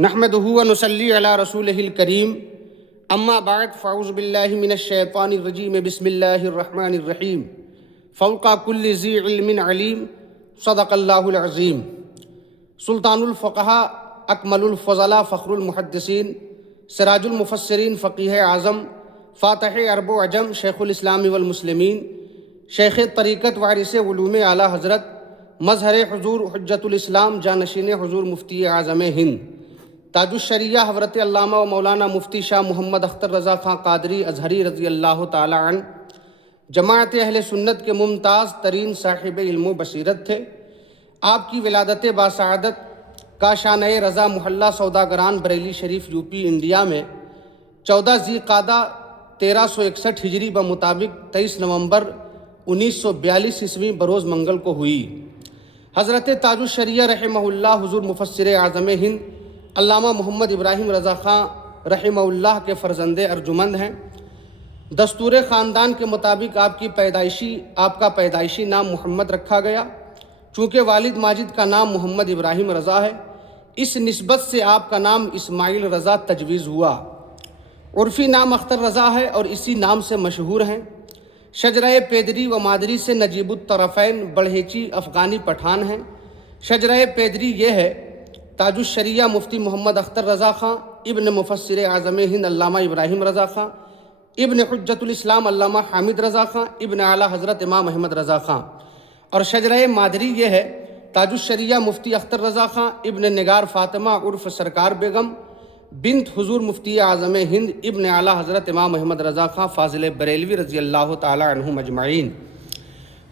نحمدہ و نصلی علی رسولہ الکریم اما بعد فاعوذ باللہ من الشیطان الرجیم بسم اللہ الرحمن الرحیم فوق کل ذی علم علیم صدق اللہ العظیم۔ سلطان الفقہاء اکمل الفضلاء فخر المحدثین سراج المفسرین فقیہ اعظم فاتح عرب و عجم شیخ الاسلام والمسلمین شیخ طریقت وارث علوم اعلیٰ حضرت مظہر حضور حجت الاسلام جانشین حضور مفتی اعظم ہند تاج الشریعہ حضرت علامہ و مولانا مفتی شاہ محمد اختر رضا خان قادری ازہری رضی اللہ تعالی عنہ جماعت اہل سنت کے ممتاز ترین صاحب علم و بصیرت تھے۔ آپ کی ولادت باسعادت کاشانہ رضا محلہ سوداگران بریلی شریف یوپی انڈیا میں 14 ذی قعدہ 1361 ہجری بمطابق 23 نومبر 1942 عیسوی بروز منگل کو ہوئی۔ حضرت تاج الشریعہ رحمہ اللہ حضور مفسر اعظم ہند علامہ محمد ابراہیم رضا خان رحمہ اللہ کے فرزند ارجمند ہیں۔ دستور خاندان کے مطابق آپ کا پیدائشی نام محمد رکھا گیا، چونکہ والد ماجد کا نام محمد ابراہیم رضا ہے، اس نسبت سے آپ کا نام اسماعیل رضا تجویز ہوا۔ عرفی نام اختر رضا ہے اور اسی نام سے مشہور ہیں۔ شجرہ پیدری و مادری سے نجیب الطرفین بڑھیچی افغانی پٹھان ہیں۔ شجرہ پیدری یہ ہے: تاج الشریعہ مفتی محمد اختر رضا خان ابن مفسر اعظم ہند علامہ ابراہیم رضا خان ابن حجت الاسلام علامہ حامد رضا خان ابن اعلیٰ حضرت امام احمد رضا خان۔ اور شجرہ مادری یہ ہے: تاج الشریعہ مفتی اختر رضا خان ابن نگار فاطمہ عرف سرکار بیگم بنت حضور مفتی اعظم ہند ابن اعلیٰ حضرت امام احمد رضا خان فاضل بریلوی رضی اللہ تعالی عنہم اجمعین۔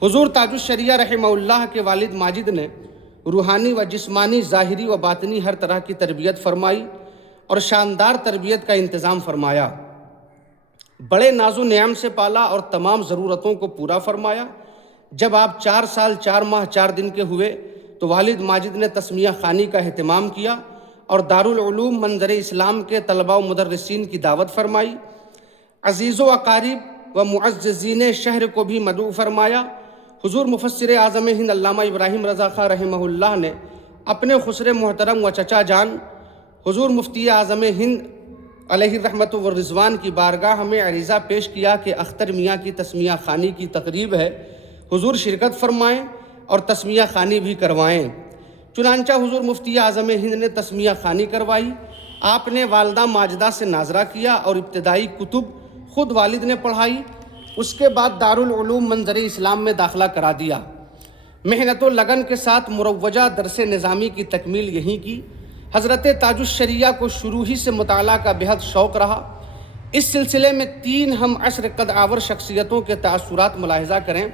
حضور تاج الشریعہ رحمہ اللہ کے والد ماجد نے روحانی و جسمانی، ظاہری و باطنی ہر طرح کی تربیت فرمائی اور شاندار تربیت کا انتظام فرمایا۔ بڑے ناز و نعم سے پالا اور تمام ضرورتوں کو پورا فرمایا۔ جب آپ 4 سال 4 ماہ 4 دن کے ہوئے تو والد ماجد نے تسمیہ خوانی کا اہتمام کیا اور دارالعلوم منظر اسلام کے طلباء و مدرسین کی دعوت فرمائی۔ عزیز و اقارب و معززین شہر کو بھی مدعو فرمایا۔ حضور مفسر اعظم ہند علامہ ابراہیم رضا خان رحمہ اللہ نے اپنے خسر محترم و چچا جان حضور مفتی اعظم ہند علیہ الرحمت والرضوان کی بارگاہ میں عریضہ پیش کیا کہ اختر میاں کی تسمیہ خوانی کی تقریب ہے، حضور شرکت فرمائیں اور تسمیہ خوانی بھی کروائیں۔ چنانچہ حضور مفتی اعظم ہند نے تسمیہ خوانی کروائی۔ آپ نے والدہ ماجدہ سے ناظرہ کیا اور ابتدائی کتب خود والد نے پڑھائی۔ اس کے بعد دارالعلوم منظر اسلام میں داخلہ کرا دیا۔ محنت و لگن کے ساتھ مروجہ درس نظامی کی تکمیل یہیں کی۔ حضرت تاج الشریعہ کو شروع ہی سے مطالعہ کا بہت شوق رہا۔ اس سلسلے میں 3 ہم عصر قد آور شخصیتوں کے تاثرات ملاحظہ کریں۔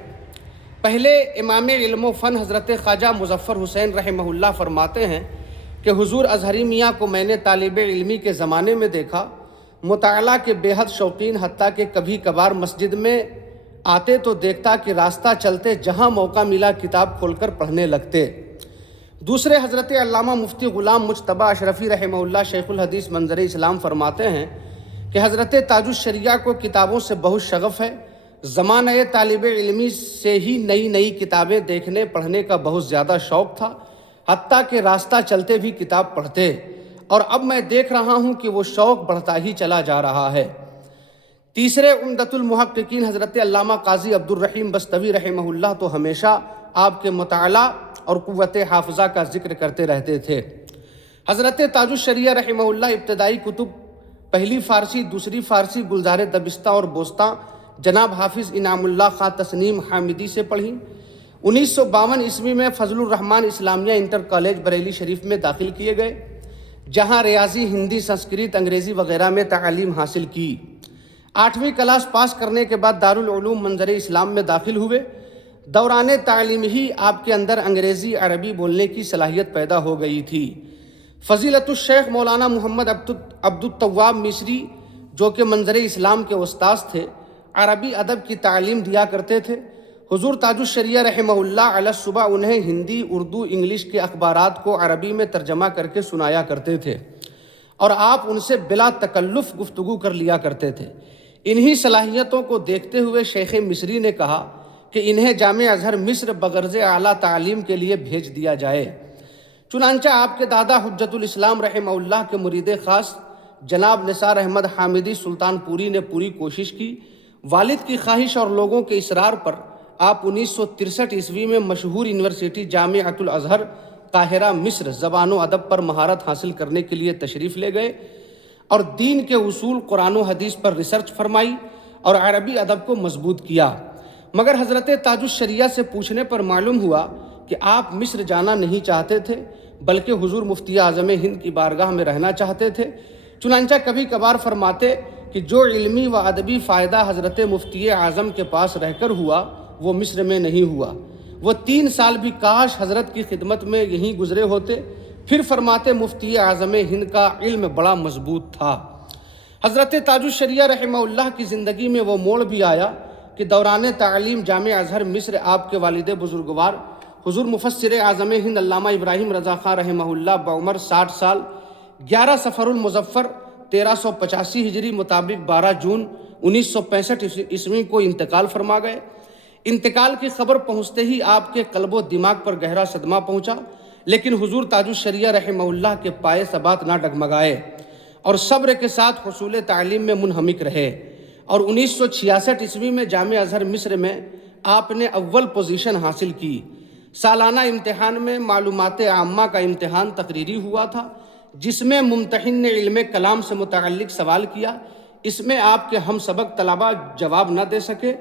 پہلے امام علم و فن حضرت خواجہ مظفر حسین رحمہ اللہ فرماتے ہیں کہ حضور ازہری میاں کو میں نے طالب علمی کے زمانے میں دیکھا، مطالعہ کے بے حد شوقین، حتیٰ کہ کبھی کبھار مسجد میں آتے تو دیکھتا کہ راستہ چلتے جہاں موقع ملا کتاب کھول کر پڑھنے لگتے۔ دوسرے حضرت علامہ مفتی غلام مجتبیٰ اشرفی رحمہ اللہ شیخ الحدیث منظر اسلام فرماتے ہیں کہ حضرت تاج الشریعہ کو کتابوں سے بہت شغف ہے۔ زمانہ طالب علمی سے ہی نئی نئی کتابیں دیکھنے پڑھنے کا بہت زیادہ شوق تھا، حتیٰ کہ راستہ چلتے بھی کتاب پڑھتے، اور اب میں دیکھ رہا ہوں کہ وہ شوق بڑھتا ہی چلا جا رہا ہے۔ تیسرے عمدۃ المحققین حضرت علامہ قاضی عبد الرحیم بستوی رحمہ اللہ تو ہمیشہ آپ کے مطالعہ اور قوت حافظہ کا ذکر کرتے رہتے تھے۔ حضرت تاج الشریعہ رحمہ اللہ ابتدائی کتب پہلی فارسی، دوسری فارسی گلزار دبستہ اور بوستہ جناب حافظ انعام اللہ خان تسنیم حامدی سے پڑھیں۔ 1952 عیسوی میں فضل الرحمن اسلامیہ انٹر کالج بریلی شریف میں داخل کیے گئے، جہاں ریاضی، ہندی، سنسکرت، انگریزی وغیرہ میں تعلیم حاصل کی۔ 8ویں کلاس پاس کرنے کے بعد دارالعلوم منظر اسلام میں داخل ہوئے۔ دوران تعلیم ہی آپ کے اندر انگریزی عربی بولنے کی صلاحیت پیدا ہو گئی تھی۔ فضیلت الشیخ مولانا محمد عبد التواب مصری جو کہ منظر اسلام کے استاذ تھے، عربی ادب کی تعلیم دیا کرتے تھے۔ حضور تاج الشریعہ رحمہ اللہ علیہ صبح انہیں ہندی، اردو، انگلش کے اخبارات کو عربی میں ترجمہ کر کے سنایا کرتے تھے اور آپ ان سے بلا تکلف گفتگو کر لیا کرتے تھے۔ انہی صلاحیتوں کو دیکھتے ہوئے شیخ مصری نے کہا کہ انہیں جامع ازہر مصر بغرض اعلیٰ تعلیم کے لیے بھیج دیا جائے۔ چنانچہ آپ کے دادا حجت الاسلام رحمہ اللہ کے مرید خاص جناب نثار احمد حامدی سلطان پوری نے پوری کوشش کی۔ والد کی خواہش اور لوگوں کے اصرار پر آپ 1963 میں مشہور یونیورسٹی جامعۃ الازہر قاہرہ مصر زبان و ادب پر مہارت حاصل کرنے کے لیے تشریف لے گئے اور دین کے اصول قرآن و حدیث پر ریسرچ فرمائی اور عربی ادب کو مضبوط کیا۔ مگر حضرت تاج الشریعہ سے پوچھنے پر معلوم ہوا کہ آپ مصر جانا نہیں چاہتے تھے بلکہ حضور مفتی اعظم ہند کی بارگاہ میں رہنا چاہتے تھے۔ چنانچہ کبھی کبھار فرماتے کہ جو علمی و ادبی فائدہ حضرت مفتی اعظم کے پاس رہ کر ہوا وہ مصر میں نہیں ہوا، وہ 3 سال بھی کاش حضرت کی خدمت میں یہیں گزرے ہوتے۔ پھر فرماتے مفتی اعظم ہند کا علم بڑا مضبوط تھا۔ حضرت تاج الشریعہ رحمہ اللہ کی زندگی میں وہ موڑ بھی آیا کہ دوران تعلیم جامع ازہر مصر آپ کے والد بزرگوار حضور مفسر اعظم ہند علامہ ابراہیم رضا خان رحمہ اللہ بعمر 60 سال 11 صفر المظفر 1385 ہجری مطابق 12 جون 1965 عیسوی کو انتقال فرما گئے۔ انتقال کی خبر پہنچتے ہی آپ کے قلب و دماغ پر گہرا صدمہ پہنچا، لیکن حضور تاج الشریعہ رحمہ اللہ کے پائے ثبات نہ ڈگمگائے اور صبر کے ساتھ حصول تعلیم میں منہمک رہے، اور 1966 عیسوی میں جامع ازہر مصر میں آپ نے اول پوزیشن حاصل کی۔ سالانہ امتحان میں معلومات عامہ کا امتحان تقریری ہوا تھا، جس میں ممتحن نے علم کلام سے متعلق سوال کیا۔ اس میں آپ کے ہم سبق طلبہ جواب نہ دے سکے۔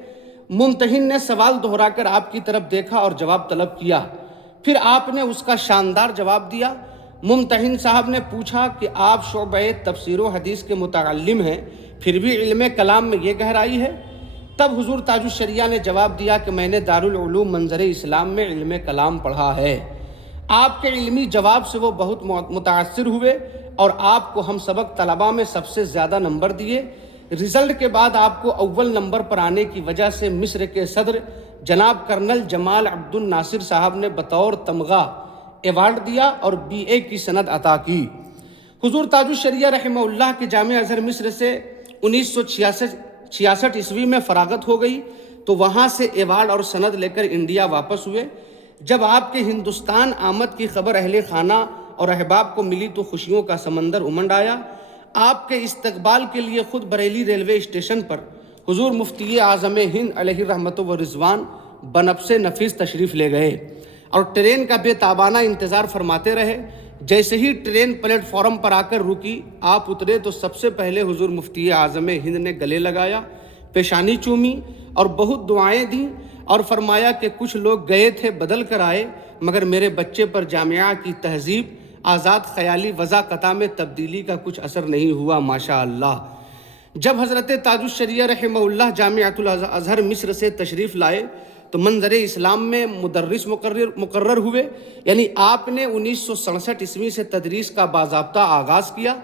ممتحن نے سوال دہرا کر آپ کی طرف دیکھا اور جواب طلب کیا، پھر آپ نے اس کا شاندار جواب دیا۔ ممتحن صاحب نے پوچھا کہ آپ شعبہ تفسیر و حدیث کے متعلم ہیں، پھر بھی علم کلام میں یہ گہرائی ہے؟ تب حضور تاج الشریعہ نے جواب دیا کہ میں نے دارالعلوم منظر اسلام میں علم کلام پڑھا ہے۔ آپ کے علمی جواب سے وہ بہت متاثر ہوئے اور آپ کو ہم سبق طلباء میں سب سے زیادہ نمبر دیے۔ رزلٹ کے بعد آپ کو اول نمبر پر آنے کی وجہ سے مصر کے صدر جناب کرنل جمال عبد الناصر صاحب نے بطور تمغہ ایوارڈ دیا اور BA کی سند عطا کی۔ حضور تاج الشریعہ رحمہ اللہ کے جامع ازہر مصر سے 1966 عیسوی میں فراغت ہو گئی تو وہاں سے ایوارڈ اور سند لے کر انڈیا واپس ہوئے۔ جب آپ کے ہندوستان آمد کی خبر اہل خانہ اور احباب کو ملی تو خوشیوں کا سمندر امنڈ آیا۔ آپ کے استقبال کے لیے خود بریلی ریلوے اسٹیشن پر حضور مفتی اعظم ہند علیہ رحمت و رضوان بنفس نفیس تشریف لے گئے اور ٹرین کا بے تابانہ انتظار فرماتے رہے۔ جیسے ہی ٹرین پلیٹ فارم پر آ کر رکی، آپ اترے تو سب سے پہلے حضور مفتی اعظم ہند نے گلے لگایا، پیشانی چومی اور بہت دعائیں دیں اور فرمایا کہ کچھ لوگ گئے تھے بدل کر آئے، مگر میرے بچے پر جامعہ کی تہذیب آزاد خیالی وضاقتہ میں تبدیلی کا کچھ اثر نہیں ہوا، ماشاء اللہ۔ جب حضرت تاج الشریعہ رحمہ اللہ جامعۃ الازہر مصر سے تشریف لائے تو منظر اسلام میں مدرس مقرر ہوئے، یعنی آپ نے 1967 عیسوی سے تدریس کا باضابطہ آغاز کیا۔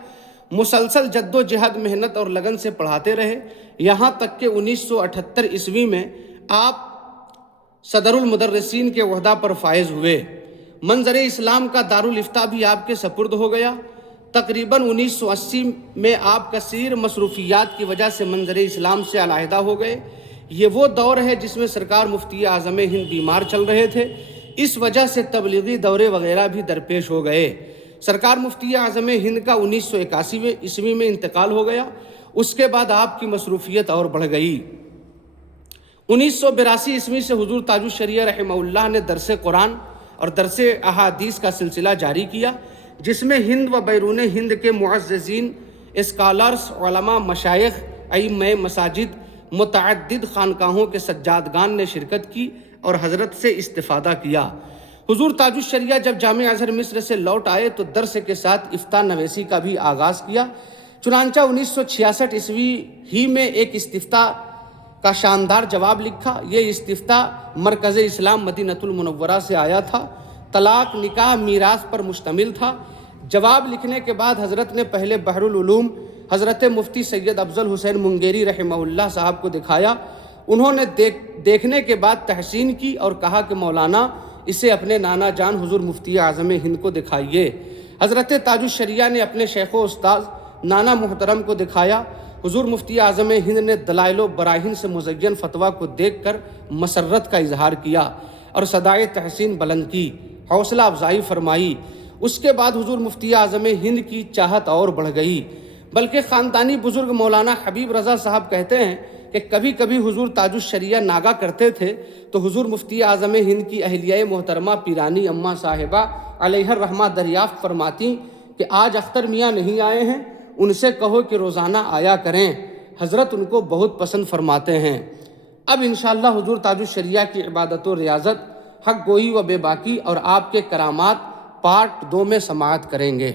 مسلسل جد و جہد محنت اور لگن سے پڑھاتے رہے، یہاں تک کہ 1978 عیسوی میں آپ صدر المدرسین کے عہدہ پر فائز ہوئے۔ منظر اسلام کا دارالافتاء بھی آپ کے سپرد ہو گیا۔ تقریباً 1980 میں آپ کثیر مصروفیات کی وجہ سے منظر اسلام سے علیحدہ ہو گئے۔ یہ وہ دور ہے جس میں سرکار مفتی اعظم ہند بیمار چل رہے تھے، اس وجہ سے تبلیغی دورے وغیرہ بھی درپیش ہو گئے۔ سرکار مفتی اعظم ہند کا 1981 عیسوی میں انتقال ہو گیا۔ اس کے بعد آپ کی مصروفیت اور بڑھ گئی۔ 1982 عیسوی سے حضور تاج الشریعہ رحمہ اللہ نے درس قرآن اور درس احادیث کا سلسلہ جاری کیا، جس میں ہند و بیرون ہند کے معززین، اسکالرز، علماء، مشائخ، ائمہ مساجد، متعدد خانقاہوں کے سجادگان نے شرکت کی اور حضرت سے استفادہ کیا۔ حضور تاج الشریعہ جب جامع ازہر مصر سے لوٹ آئے تو درس کے ساتھ افتاء نویسی کا بھی آغاز کیا۔ چنانچہ 1966 عیسوی ہی میں ایک استفتاء کا شاندار جواب لکھا۔ یہ استفتاء مرکز اسلام مدینہ المنورہ سے آیا تھا، طلاق، نکاح، میراث پر مشتمل تھا۔ جواب لکھنے کے بعد حضرت نے پہلے بحر العلوم حضرت مفتی سید افضل حسین منگیری رحمہ اللہ صاحب کو دکھایا۔ انہوں نے دیکھنے کے بعد تحسین کی اور کہا کہ مولانا اسے اپنے نانا جان حضور مفتی اعظم ہند کو دکھائیے۔ حضرت تاج الشریعہ نے اپنے شیخ و استاذ نانا محترم کو دکھایا۔ حضور مفتی اعظم ہند نے دلائل و براہین سے مزین فتویٰ کو دیکھ کر مسرت کا اظہار کیا اور صدائے تحسین بلند کی، حوصلہ افزائی فرمائی۔ اس کے بعد حضور مفتی اعظم ہند کی چاہت اور بڑھ گئی، بلکہ خاندانی بزرگ مولانا حبیب رضا صاحب کہتے ہیں کہ کبھی کبھی حضور تاج الشریعہ ناگا کرتے تھے تو حضور مفتی اعظم ہند کی اہلیہ محترمہ پیرانی اماں صاحبہ علیہ الرحمہ دریافت فرماتی کہ آج اختر میاں نہیں آئے ہیں، ان سے کہو کہ روزانہ آیا کریں، حضرت ان کو بہت پسند فرماتے ہیں۔ اب انشاءاللہ حضور تاج الشریعہ کی عبادت و ریاضت، حق گوئی و بے باکی اور آپ کے کرامات پارٹ 2 میں سماعت کریں گے۔